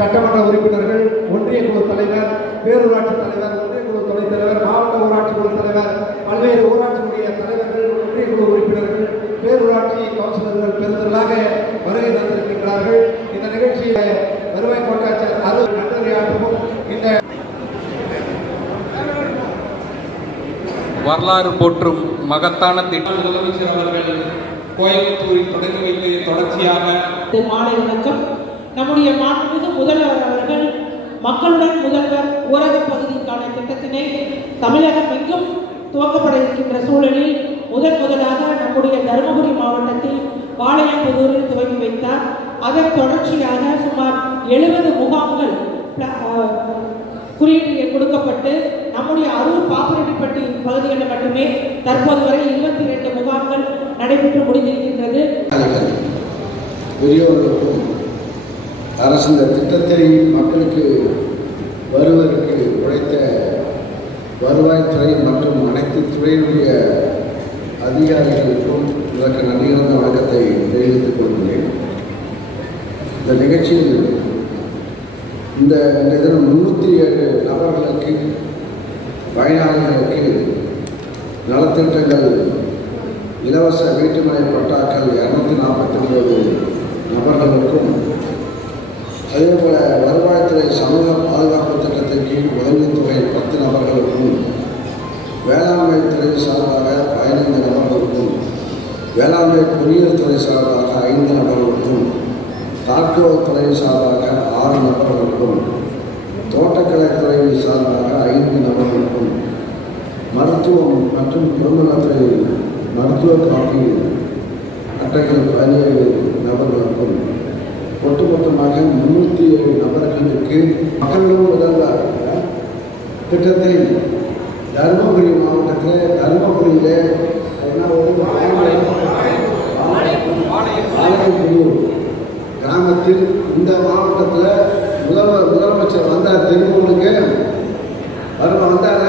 சட்டமன்ற உறுப்பினர்கள், ஒன்றிய குழு தலைவர், பேரூராட்சி தலைவர், ஒன்றிய குழு துணைத் தலைவர், மாவட்ட ஊராட்சி குழு தலைவர், பல்வேறு ஊராட்சியுடைய தலைவர்கள், ஒன்றிய குழு உறுப்பினர்கள், பேரூராட்சி கவுன்சிலர்கள் பெருந்தலாக வருகை தந்திருக்கின்றார்கள். இந்த நிகழ்ச்சியை வருவாய் கோட்டாட்சியர் அருள் நன்றியாகவும் இந்த வரலாறு போற்றும் மகத்தான திட்டம் முதலமைச்சர் அவர்கள் கோயம்புத்தூரில் தொடங்கி வைத்து தொடர்ச்சியாக மாலை வணக்கம். நம்முடைய மாண்புமிகு முதல்வர் அவர்கள் மக்களுடன் முதல்வர் ஊரக பகுதிக்கான திட்டத்தினை தமிழகம் எங்கும் துவக்கப்பட இருக்கின்ற சூழலில் முதலாக நம்முடைய தருமபுரி மாவட்டத்தில் பாளையம்புதூரில் துவங்கி வைத்தார். அதன் தொடர்ச்சியாக சுமார் 70 முகாம்கள் குறியீடு கொடுக்கப்பட்டு நம்முடைய அரூர் பாப்பிரெட்டிப்பட்டி பகுதிகளில் மட்டுமே தற்போது வரை 22 முகாம்கள் நடைபெற்று முடிந்திருக்கின்றது. பெரியவர்களுக்கும் அரசு இந்த திட்டத்தை மக்களுக்கு வருவதற்கு உழைத்த வருவாய்த்துறை மற்றும் அனைத்து துறையினுடைய அதிகாரிகளுக்கும் இதற்கு நன்றிகலந்த வணக்கத்தை தெரிவித்துக் கொள்கிறேன். இந்த நிகழ்ச்சியில் இந்த தினம் 307 நபர்களுக்கு பயனாளிகளுக்கு நலத்திட்டங்கள் இலவச வீட்டுமனை பட்டாக்கள் 249 நபர்களுக்கும், அதேபோல வருவாய்த்துறை சமூக பாதுகாப்பு திட்டத்தின் கீழ் உதவித்தொகை 10 நபர்களுக்கும், வேளாண்மை துறை சார்பாக 15 நபர்களுக்கும், வேளாண்மை பொறியியல் துறை சார்பாக 5 நபர்களுக்கும், தாக்குவத்துறை சார்பாக 6 நபர்களுக்கும், தோட்டக்கலைத்துறை சார்பாக 5 நபர்களுக்கும், மருத்துவம் மற்றும் குடும்பநலத்துறை மருத்துவ காப்பீடு அட்டைகள் 17 நபர்களுக்கும், ஒட்டுமொத்தமாக 307 நபர்களுக்கு மக்களும் முதல்வர் திட்டத்தை தருமபுரி மாவட்டத்தில் தருமபுரியில் கிராமத்தில் இந்த மாவட்டத்தில் முதலமைச்சர் வந்தார். திருப்பூருக்கு வந்தார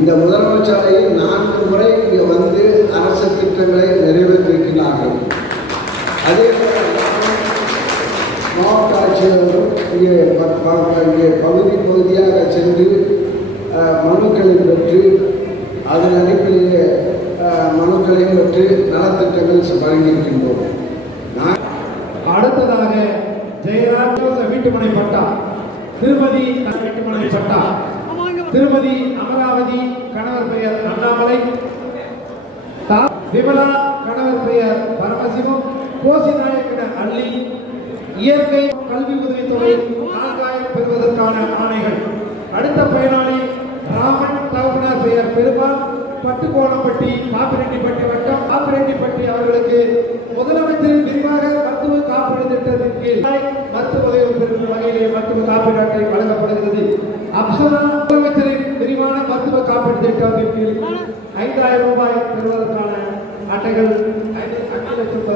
இந்த முதலமைச்சரை 4 முறை இங்கே வந்து அரசு திட்டங்களை நிறைவேற்றியிருக்கிறார்கள். அதே போல மாவட்ட ஆட்சியர்களும் இங்கே பகுதியாக சென்று மனுக்களை பெற்று அதன் அடிப்படையிலே மனுக்களையும் பெற்று நலத்திட்டங்கள் வழங்கியிருக்கின்றோம். அடுத்ததாக ஜெயராஜ் வீட்டுமனை பட்டா, திருமதி வீட்டுமனை பட்டா, திருமதி அமராவதி கணவர் பெயர் அண்ணாமலை, விமலா கணவர் பெயர் பரமசிவம், கோசிநாயக்கன அள்ளி, இயற்கை கல்வி உதவித்தொகை 4000 பெறுவதற்கான ஆணைகள். அடுத்த பயனாளி ராமன் தவப்பினார் பெயர் பெருமாள், பட்டுக்கோணப்பட்டி பாப்பிரெட்டிப்பட்டி வட்டம் பாப்பிரெட்டிப்பட்டி அவர்களுக்கு முதலமைச்சரின் விரிவாக மருத்துவ காப்பீடு திட்டத்தின் கீழ் மருத்துவ உதவி பெறும் வகையிலே மருத்துவ காப்பீடு அட்டை வழங்கப்படுகிறது. அப்சரா முதலமைச்சரின் விரிவான மருத்துவ காப்பீடு திட்டத்தின் கீழ் 5000 ரூபாய் பெறுவதற்கான அட்டைகள் 5 லட்சம்